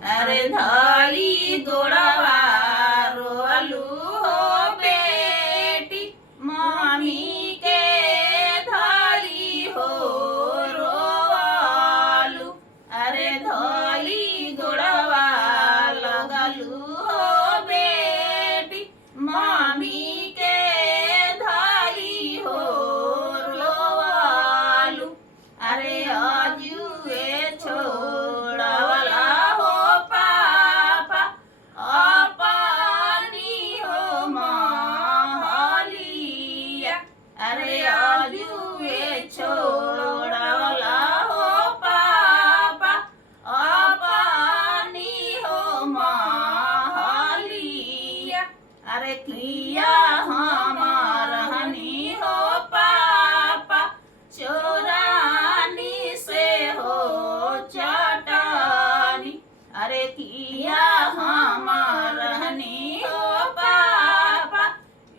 अरे धली गोड़वा रोलू हो बेटी मम्मी के धली हो रोलू। अरे धली गोड़वा लगलू हो बेटी मम्मी के धली हो रोलू। अरे अजुए छोड़वला हो पापा अपनी हो महलिया। अरे अजुए छोड़वला हो पापा अपनी हो महलिया। अरे किया हमार हनी हो पापा चोरानी से हो चटनी। अरे किया हमार हनी हो पापा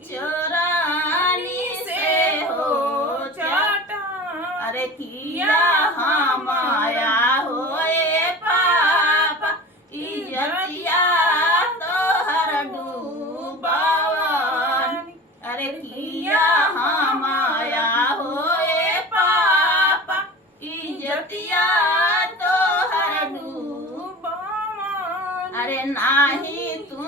चोरानी से हो चटनी। अरे किया हमाया हो पापा इजतिया तोहर डूबवानी। अरे किया हमाया हो पापा इजतिया तोहर डूबवानी। अरे नाही तू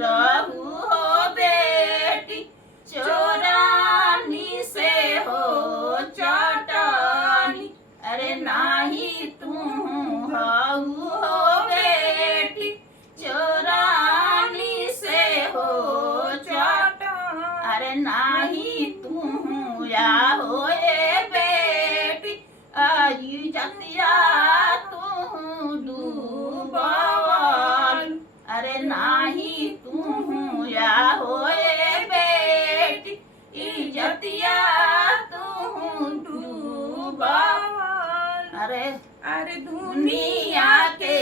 रहू हो बेटी चोरानी से हो चटनी। अरे नाही तू हऊ हो बेटी चोरानी से हो चटनी। अरे नाही तू या हो बेटी इजतिया तू डूबवानी। अरे नाही तू या हो बेटी इजतिया तू डूबवानी। अरे दुनिया के